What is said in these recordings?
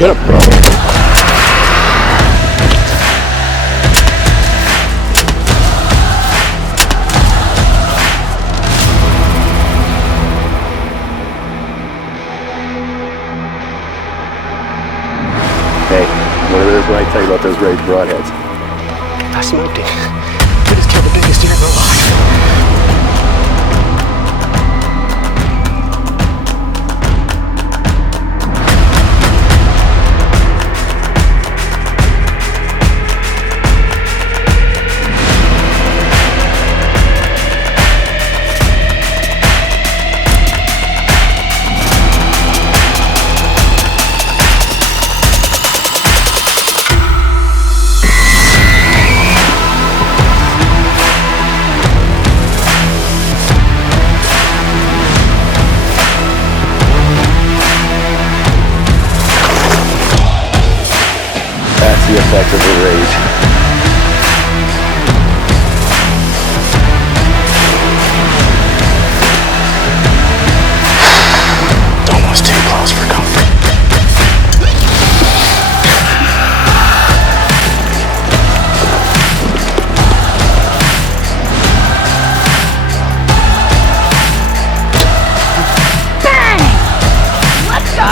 Get up, bro. Hey, whatever it is when I tell you about those raised broadheads. I smoked it. We just killed the biggest deer alive. That's the effect of the rage. Almost too close for comfort. Bang! Let's go!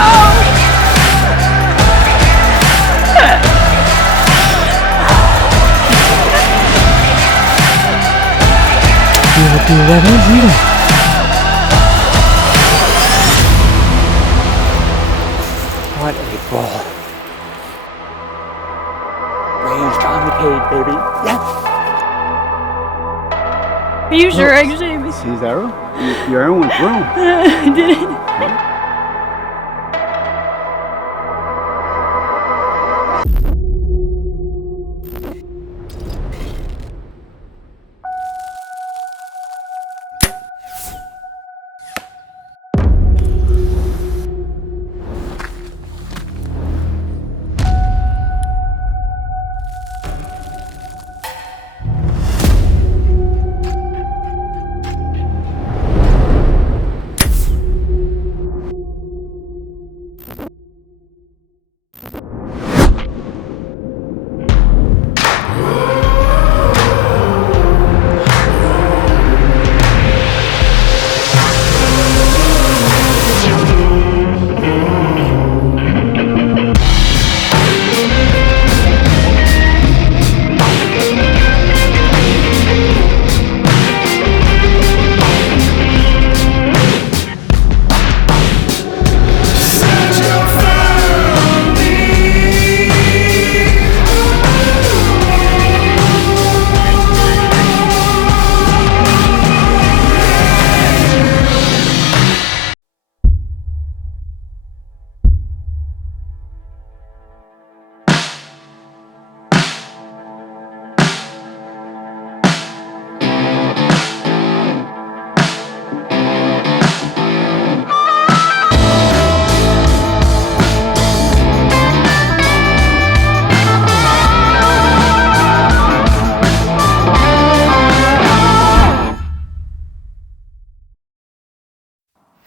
What a ball. Ranged on the cage, baby. Yes! Are you sure I can shave me? See his arrow? Your arrow went through. I did it.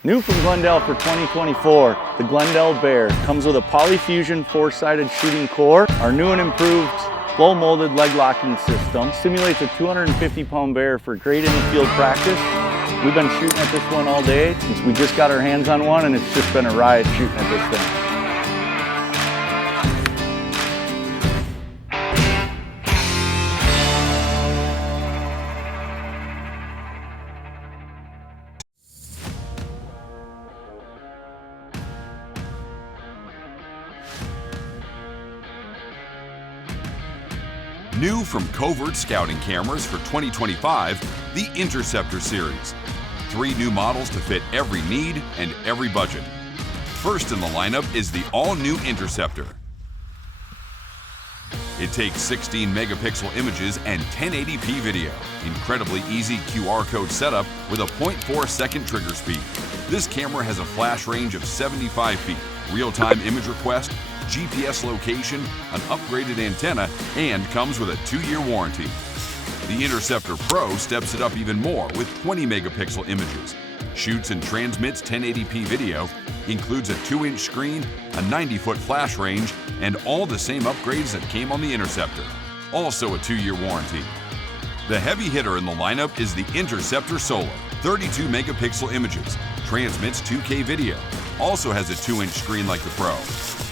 New from Glendale for 2024, the Glendale Bear comes with a Polyfusion 4-sided shooting core. Our new and improved blow molded leg locking system simulates a 250-pound bear for great in-field practice. We've been shooting at this one all day since we just got our hands on one, and it's just been a riot shooting at this thing. New from Covert Scouting Cameras for 2025, the Interceptor series. 3 new models to fit every need and every budget. First in the lineup is the all-new Interceptor. It takes 16 megapixel images and 1080p video. Incredibly easy QR code setup with a 0.4 second trigger speed. This camera has a flash range of 75 feet, real-time image request, GPS location, an upgraded antenna, and comes with a 2-year warranty. The Interceptor Pro steps it up even more with 20 megapixel images, shoots and transmits 1080p video, includes a 2-inch screen, a 90-foot flash range, and all the same upgrades that came on the Interceptor. Also a 2-year warranty. The heavy hitter in the lineup is the Interceptor Solar. 32 megapixel images, transmits 2K video, also has a 2-inch screen like the Pro.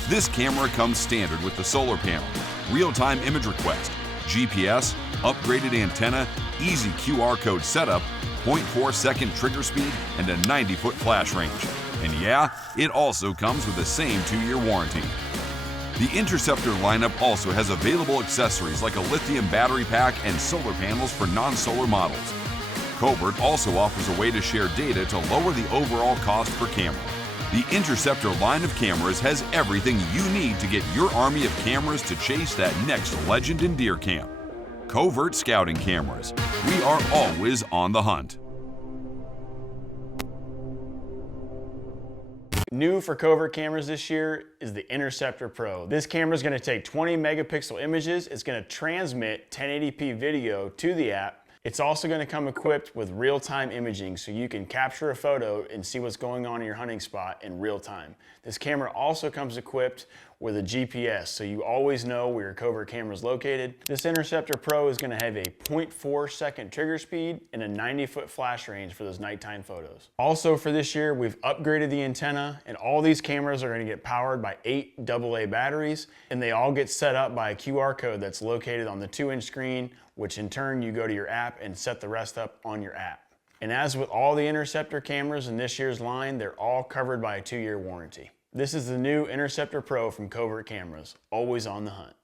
This camera comes standard with the solar panel, real-time image request, GPS, upgraded antenna, easy QR code setup, 0.4-second trigger speed, and a 90-foot flash range. And yeah, it also comes with the same 2-year warranty. The Interceptor lineup also has available accessories like a lithium battery pack and solar panels for non-solar models. Covert also offers a way to share data to lower the overall cost per camera. The Interceptor line of cameras has everything you need to get your army of cameras to chase that next legend in deer camp. Covert Scouting Cameras. We are always on the hunt. New for Covert cameras this year is the Interceptor Pro. This camera is going to take 20 megapixel images. It's going to transmit 1080p video to the app. It's also going to come equipped with real-time imaging, so you can capture a photo and see what's going on in your hunting spot in real time. This camera also comes equipped with a GPS, so you always know where your Covert camera is located. This Interceptor Pro is going to have a 0.4-second trigger speed and a 90-foot flash range for those nighttime photos. Also for this year, we've upgraded the antenna, and all these cameras are going to get powered by 8 AA batteries, and they all get set up by a QR code that's located on the 2-inch screen, which in turn you go to your app and set the rest up on your app. And as with all the Interceptor cameras in this year's line, they're all covered by a 2-year warranty. This is the new Interceptor Pro from Covert Cameras, always on the hunt.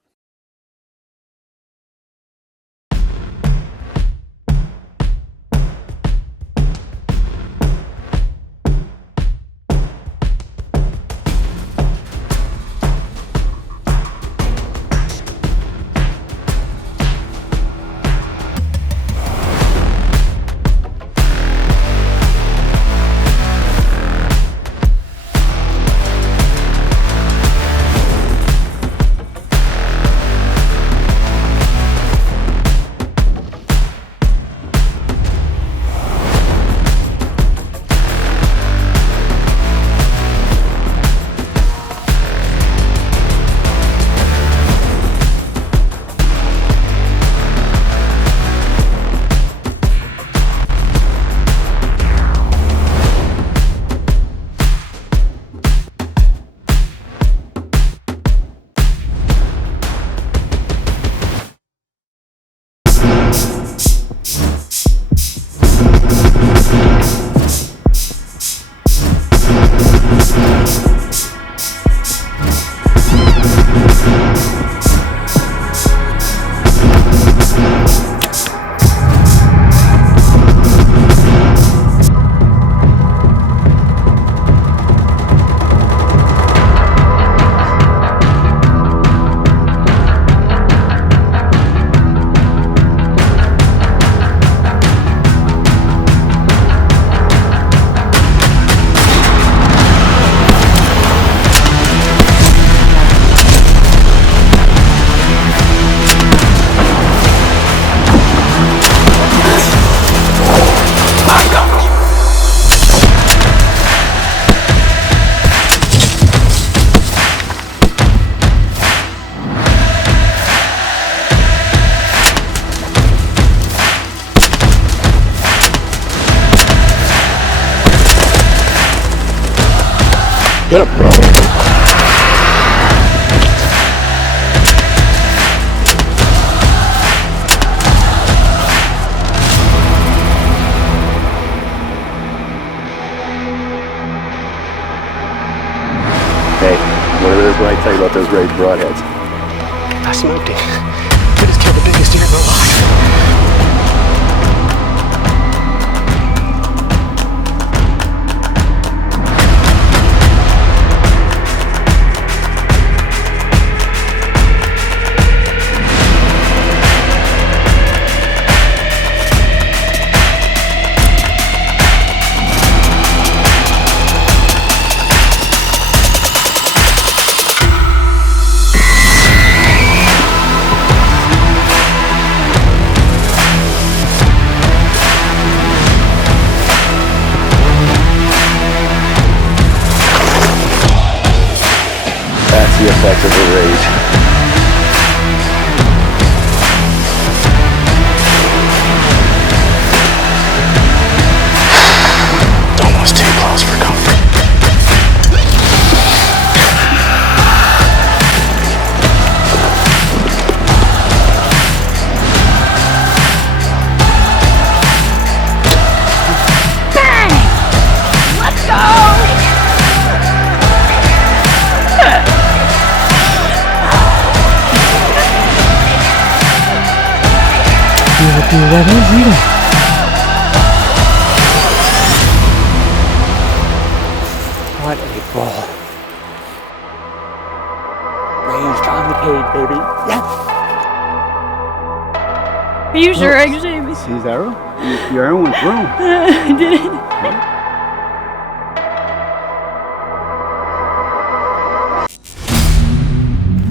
Get up, bro. Hey, whatever it is when I tell you about those great broadheads. I smoked it. We just killed the biggest deer alive. the effect of the rage. Almost too close for comfort. What a ball. Ranged on the cage, baby. Yes! Use your egg, Jamie. See his arrow? Your arrow went through. I did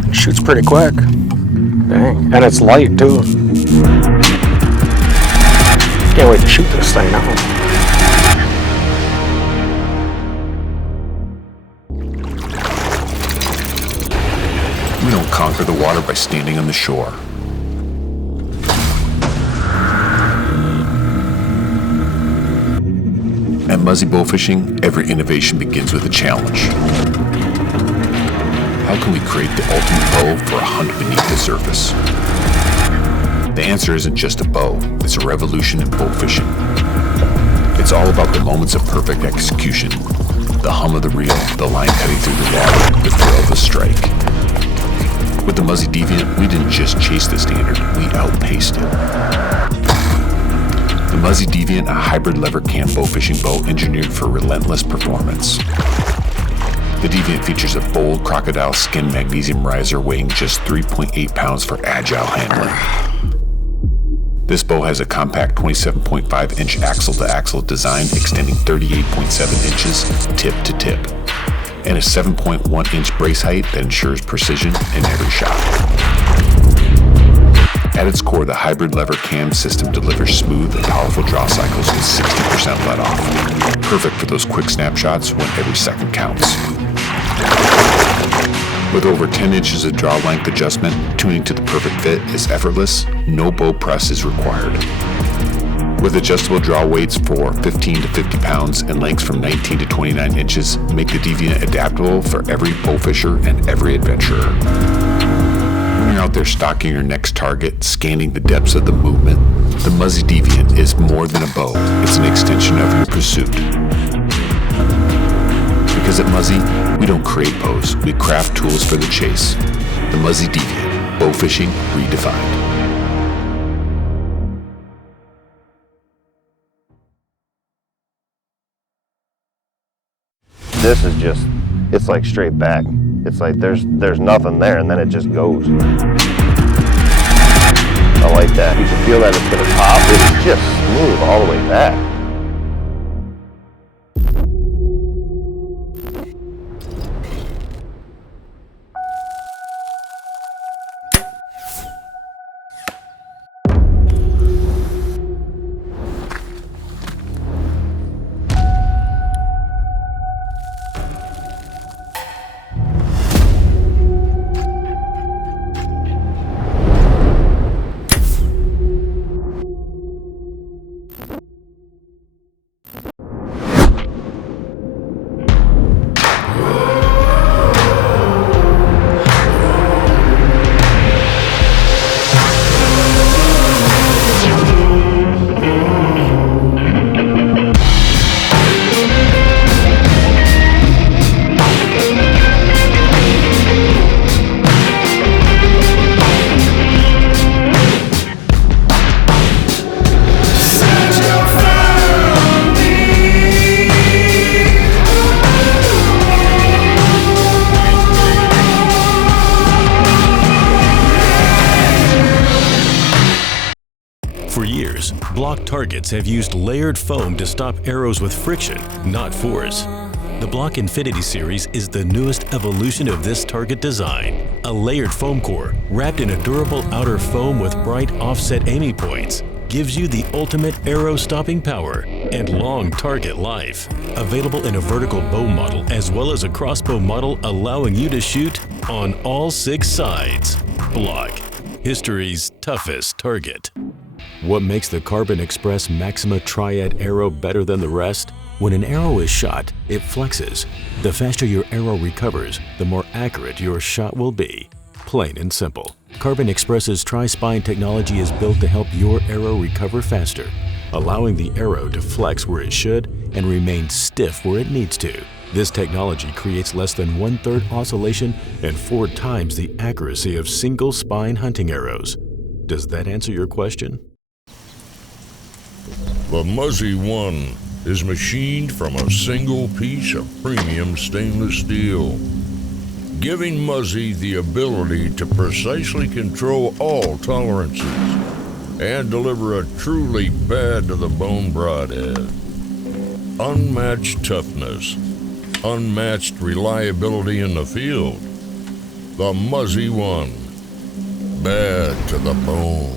it. Shoots pretty quick. Dang. And it's light, too. Can't wait to shoot this thing now. We don't conquer the water by standing on the shore. At Muzzy Bowfishing, every innovation begins with a challenge. How can we create the ultimate bow for a hunt beneath the surface? The answer isn't just a bow, it's a revolution in bow fishing. It's all about the moments of perfect execution. The hum of the reel, the line cutting through the water, the thrill of the strike. With the Muzzy Deviant, we didn't just chase the standard, we outpaced it. The Muzzy Deviant, a hybrid lever cam bow fishing bow engineered for relentless performance. The Deviant features a bold crocodile skin magnesium riser weighing just 3.8 pounds for agile handling. This bow has a compact 27.5-inch axle-to-axle design extending 38.7 inches tip to tip, and a 7.1-inch brace height that ensures precision in every shot. At its core, the hybrid lever cam system delivers smooth and powerful draw cycles with 60% let off, perfect for those quick snapshots when every second counts. With over 10 inches of draw length adjustment, tuning to the perfect fit is effortless, no bow press is required. With adjustable draw weights for 15 to 50 pounds and lengths from 19 to 29 inches, make the Deviant adaptable for every bow fisher and every adventurer. When you're out there stalking your next target, scanning the depths of the movement, the Muzzy Deviant is more than a bow, it's an extension of your pursuit. Because at Muzzy, we don't create bows, we craft tools for the chase. The Muzzy Deviant, bow fishing redefined. This is just, it's like straight back. It's like there's nothing there and then it just goes. I like that. You can feel that it's gonna pop. It's just smooth all the way back. For years, block targets have used layered foam to stop arrows with friction, not force. The Block Infinity series is the newest evolution of this target design. A layered foam core wrapped in a durable outer foam with bright offset aiming points. gives you the ultimate arrow stopping power and long target life. Available in a vertical bow model as well as a crossbow model, allowing you to shoot on all 6 sides. Block, history's toughest target. What makes the Carbon Express Maxima Triad arrow better than the rest? When an arrow is shot, it flexes. The faster your arrow recovers, the more accurate your shot will be. Plain and simple. Carbon Express's Tri-Spine technology is built to help your arrow recover faster, allowing the arrow to flex where it should and remain stiff where it needs to. This technology creates less than 1/3 oscillation and 4 times the accuracy of single spine hunting arrows. Does that answer your question? The Muzzy 1 is machined from a single piece of premium stainless steel, giving Muzzy the ability to precisely control all tolerances and deliver a truly bad-to-the-bone broadhead. Unmatched toughness, unmatched reliability in the field. The Muzzy 1, bad to the bone.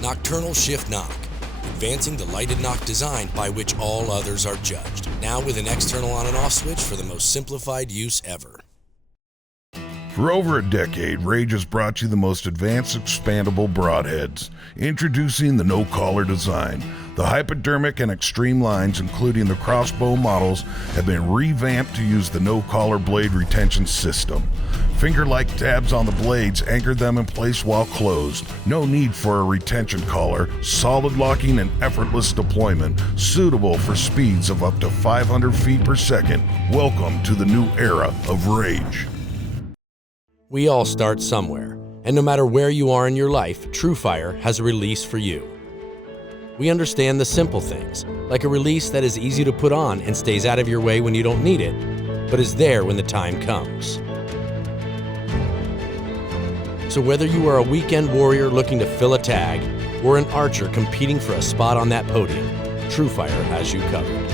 Nocturnal Shift Knock, advancing the lighted knock design by which all others are judged. Now with an external on and off switch for the most simplified use ever. For over a decade, Rage has brought you the most advanced expandable broadheads. Introducing the no-collar design. The hypodermic and extreme lines, including the crossbow models, have been revamped to use the no-collar blade retention system. Finger-like tabs on the blades anchor them in place while closed. No need for a retention collar. Solid locking and effortless deployment, suitable for speeds of up to 500 feet per second. Welcome to the new era of Rage. We all start somewhere, and no matter where you are in your life, TrueFire has a release for you. We understand the simple things, like a release that is easy to put on and stays out of your way when you don't need it, but is there when the time comes. So whether you are a weekend warrior looking to fill a tag, or an archer competing for a spot on that podium, TrueFire has you covered.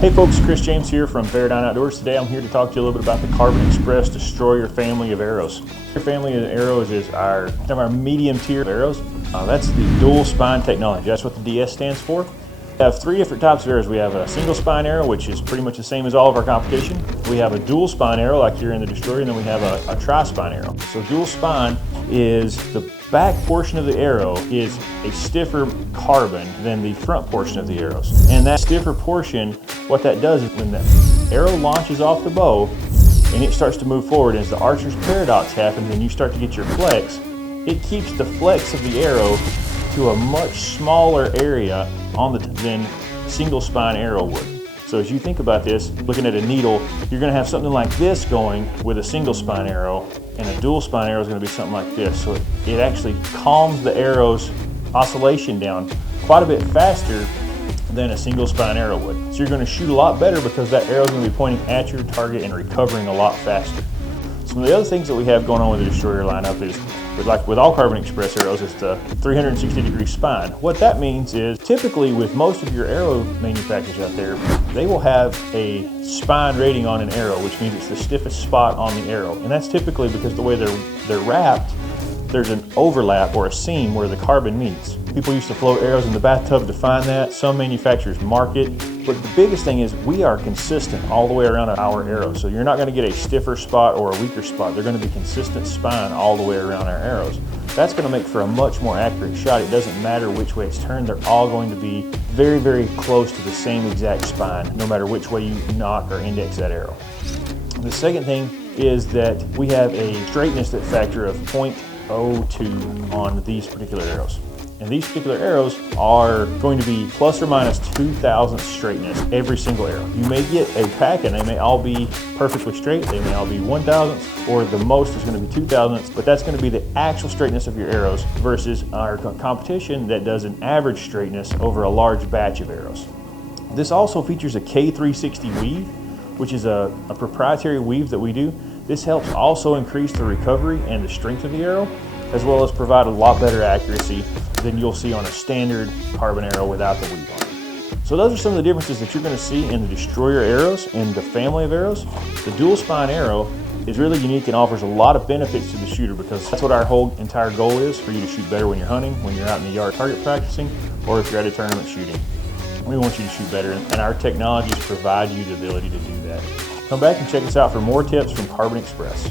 Hey folks, Chris James here from Feradyne Outdoors. Today I'm here to talk to you a little bit about the Carbon Express Destroyer family of arrows. Your family of arrows is our medium tier arrows. That's the dual spine technology. That's what the DS stands for. We have 3 different types of arrows. We have a single spine arrow, which is pretty much the same as all of our competition. We have a dual spine arrow like here in the Destroyer, and then we have a tri-spine arrow. So dual spine is the back portion of the arrow is a stiffer carbon than the front portion of the arrows. And that stiffer portion, what that does is when the arrow launches off the bow and it starts to move forward, as the archer's paradox happens and you start to get your flex, it keeps the flex of the arrow to a much smaller area than single spine arrow would. So as you think about this, looking at a needle, you're going to have something like this going with a single spine arrow, and a dual spine arrow is going to be something like this. So it actually calms the arrow's oscillation down quite a bit faster than a single spine arrow would. So you're going to shoot a lot better because that arrow is going to be pointing at your target and recovering a lot faster. Some of the other things that we have going on with the Destroyer lineup is, with all Carbon Express arrows, it's the 360-degree spine. What that means is, typically with most of your arrow manufacturers out there, they will have a spine rating on an arrow, which means it's the stiffest spot on the arrow. And that's typically because the way they're wrapped, there's an overlap or a seam where the carbon meets. People used to float arrows in the bathtub to find that. Some manufacturers mark it. But the biggest thing is we are consistent all the way around our arrows. So you're not going to get a stiffer spot or a weaker spot. They're going to be consistent spine all the way around our arrows. That's going to make for a much more accurate shot. It doesn't matter which way it's turned. They're all going to be very, very close to the same exact spine, no matter which way you knock or index that arrow. The second thing is that we have a straightness factor of 0.02 on these particular arrows. And these particular arrows are going to be plus or minus 2 thousandths straightness every single arrow. You may get a pack and they may all be perfectly straight, they may all be 1 thousandths, or the most is going to be 2 thousandths, but that's going to be the actual straightness of your arrows versus our competition that does an average straightness over a large batch of arrows. This also features a K360 weave, which is a proprietary weave that we do. This helps also increase the recovery and the strength of the arrow, as well as provide a lot better accuracy than you'll see on a standard carbon arrow without the weave on it. So those are some of the differences that you're going to see in the Destroyer arrows and the family of arrows. The dual spine arrow is really unique and offers a lot of benefits to the shooter, because that's what our whole entire goal is, for you to shoot better when you're hunting, when you're out in the yard target practicing, or if you're at a tournament shooting. We want you to shoot better, and our technologies provide you the ability to do that. Come back and check us out for more tips from Carbon Express.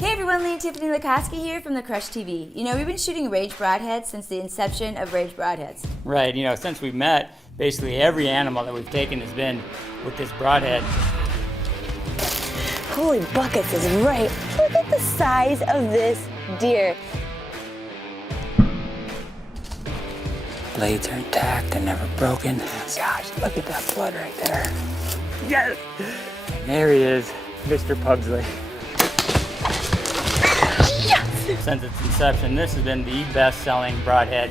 Hey everyone, Lee and Tiffany Lukoski here from the Crush TV. You know, we've been shooting Rage Broadheads since the inception of Rage Broadheads. Right, you know, since we met, basically every animal that we've taken has been with this broadhead. Holy buckets is right. Look at the size of this deer. Blades are intact, they're never broken. Gosh, look at that blood right there. Yes! And there he is, Mr. Pugsley. Yes! Since its inception, this has been the best-selling broadhead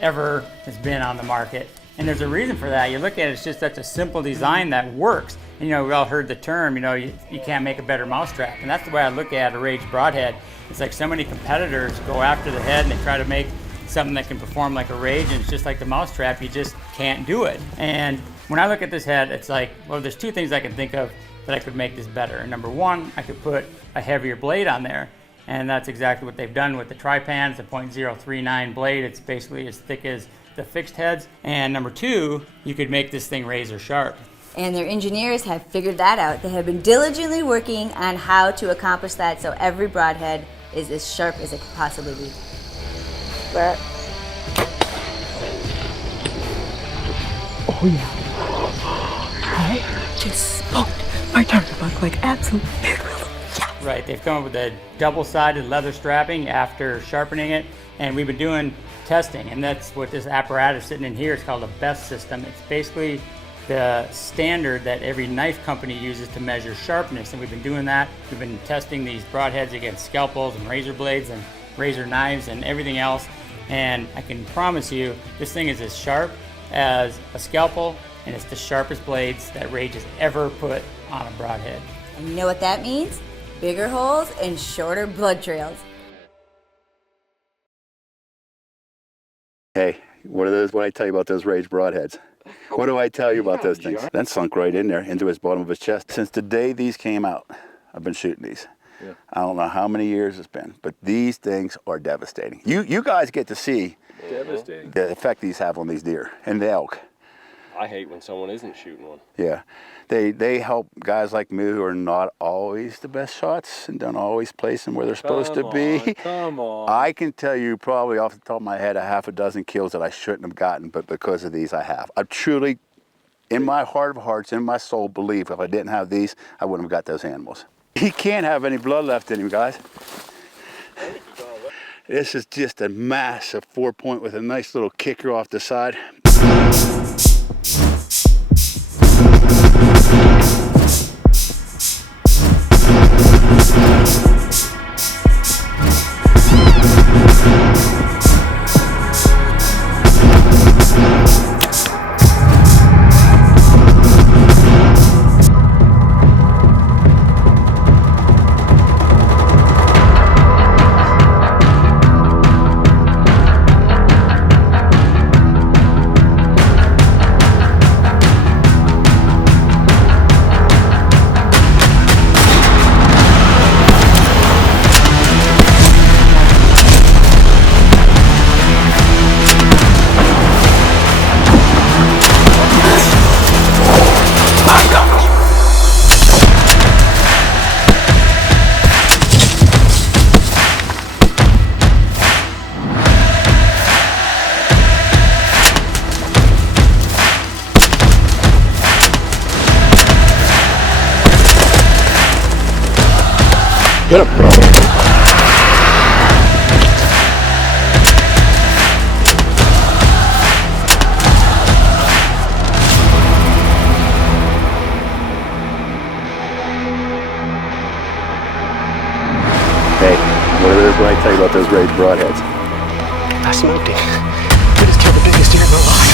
ever has been on the market. And there's a reason for that. You look at it, it's just such a simple design that works. And, you know, we all heard the term, you know, you can't make a better mousetrap. And that's the way I look at a Rage broadhead. It's like so many competitors go after the head and they try to make something that can perform like a Rage, and it's just like the mousetrap, you just can't do it. And when I look at this head, it's like, well, there's two things I can think of that I could make this better. And number one, I could put a heavier blade on there. And that's exactly what they've done with the Trypan. It's a .039 blade. It's basically as thick as the fixed heads. And number two, you could make this thing razor sharp. And their engineers have figured that out. They have been diligently working on how to accomplish that, so every broadhead is as sharp as it could possibly be. But oh yeah. I just smoked my target buck like absolute big wheel. Yeah. Right, they've come up with a double-sided leather strapping after sharpening it, and we've been doing testing, and that's what this apparatus sitting in here is called a BEST system. It's basically the standard that every knife company uses to measure sharpness, and we've been doing that. We've been testing these broadheads against scalpels and razor blades and razor knives and everything else, and I can promise you this thing is as sharp as a scalpel, and it's the sharpest blades that Rage has ever put on a broadhead. And you know what that means? Bigger holes and shorter blood trails. Hey, what do I tell you about those Rage broadheads? What do I tell you about those things? That sunk right in there into his bottom of his chest. Since the day these came out, I've been shooting these. Yeah. I don't know how many years it's been, but these things are devastating. You guys get to see the effect these have on these deer and the elk. I hate when someone isn't shooting one. Yeah, they help guys like me who are not always the best shots and don't always place them where they're supposed to be. Come on. I can tell you probably off the top of my head a half a dozen kills that I shouldn't have gotten, but because of these I have. I truly, in my heart of hearts, in my soul, believe if I didn't have these, I wouldn't have got those animals. He can't have any blood left in him, guys. This is just a massive 4-point with a nice little kicker off the side. Get him. Hey, what I tell you about those Rage broadheads? I smoked it. We just killed the biggest deer in real life.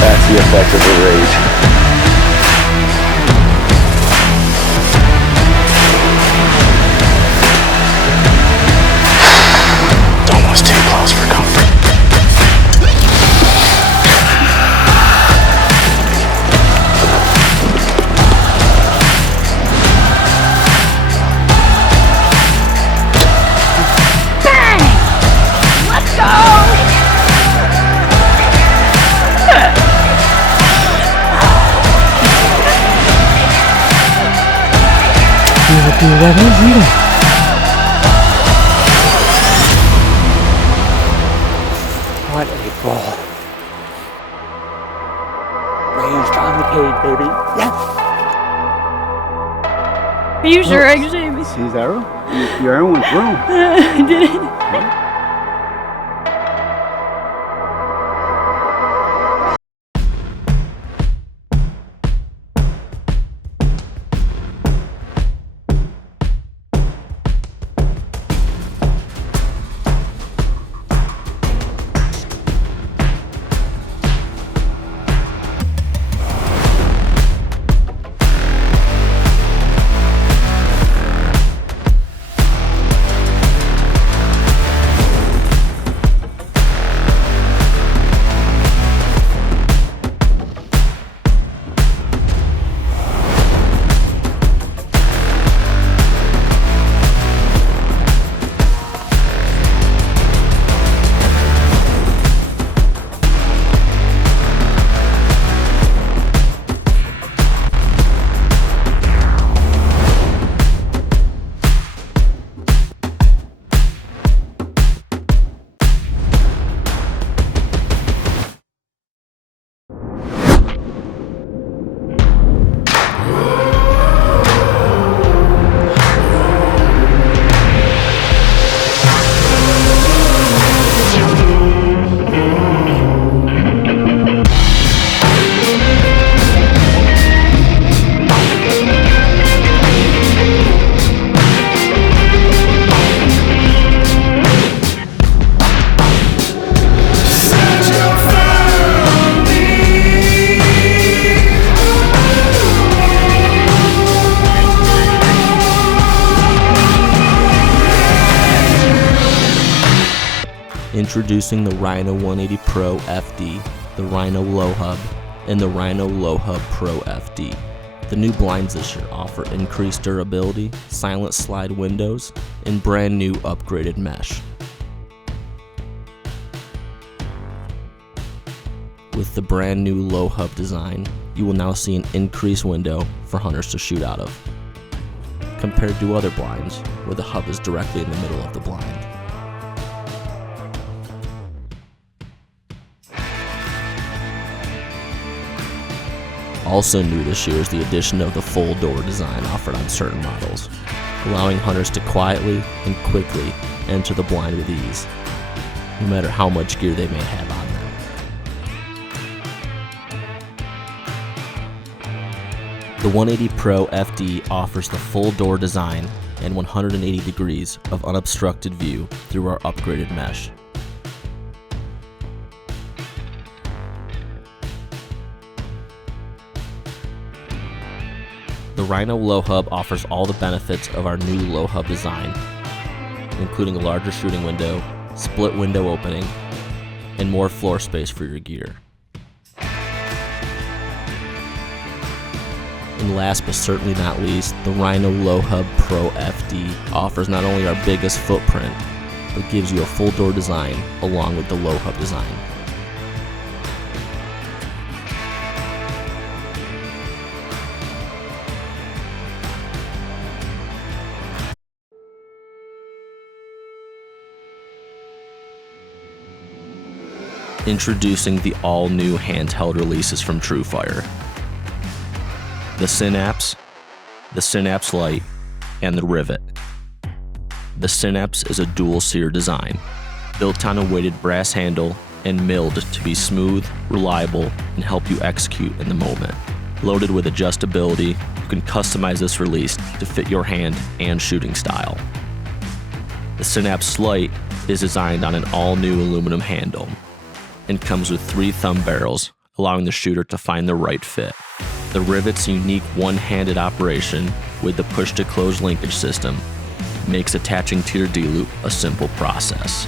That's the effect of the Rage. It's almost too close for comfort. Bang! Let's go! What a bull. Range on the cage, baby. Yes. Are you sure I can shave me? See his arrow? Your arrow went through. I did. Introducing the Rhino 180 Pro FD, the Rhino Low Hub, and the Rhino Low Hub Pro FD. The new blinds this year offer increased durability, silent slide windows, and brand new upgraded mesh. With the brand new low hub design, you will now see an increased window for hunters to shoot out of, compared to other blinds where the hub is directly in the middle of the blind. Also new this year is the addition of the full door design offered on certain models, allowing hunters to quietly and quickly enter the blind with ease, no matter how much gear they may have on them. The 180 Pro FD offers the full door design and 180 degrees of unobstructed view through our upgraded mesh. The Rhino Low Hub offers all the benefits of our new low hub design, including a larger shooting window, split window opening, and more floor space for your gear. And last but certainly not least, the Rhino Low Hub Pro FD offers not only our biggest footprint, but gives you a full door design along with the low hub design. Introducing the all-new handheld releases from TrueFire. The Synapse, the Synapse Lite, and the Rivet. The Synapse is a dual sear design, built on a weighted brass handle and milled to be smooth, reliable, and help you execute in the moment. Loaded with adjustability, you can customize this release to fit your hand and shooting style. The Synapse Lite is designed on an all-new aluminum handle and comes with 3 thumb barrels, allowing the shooter to find the right fit. The Rivet's unique one-handed operation with the push-to-close linkage system makes attaching to your D-loop a simple process.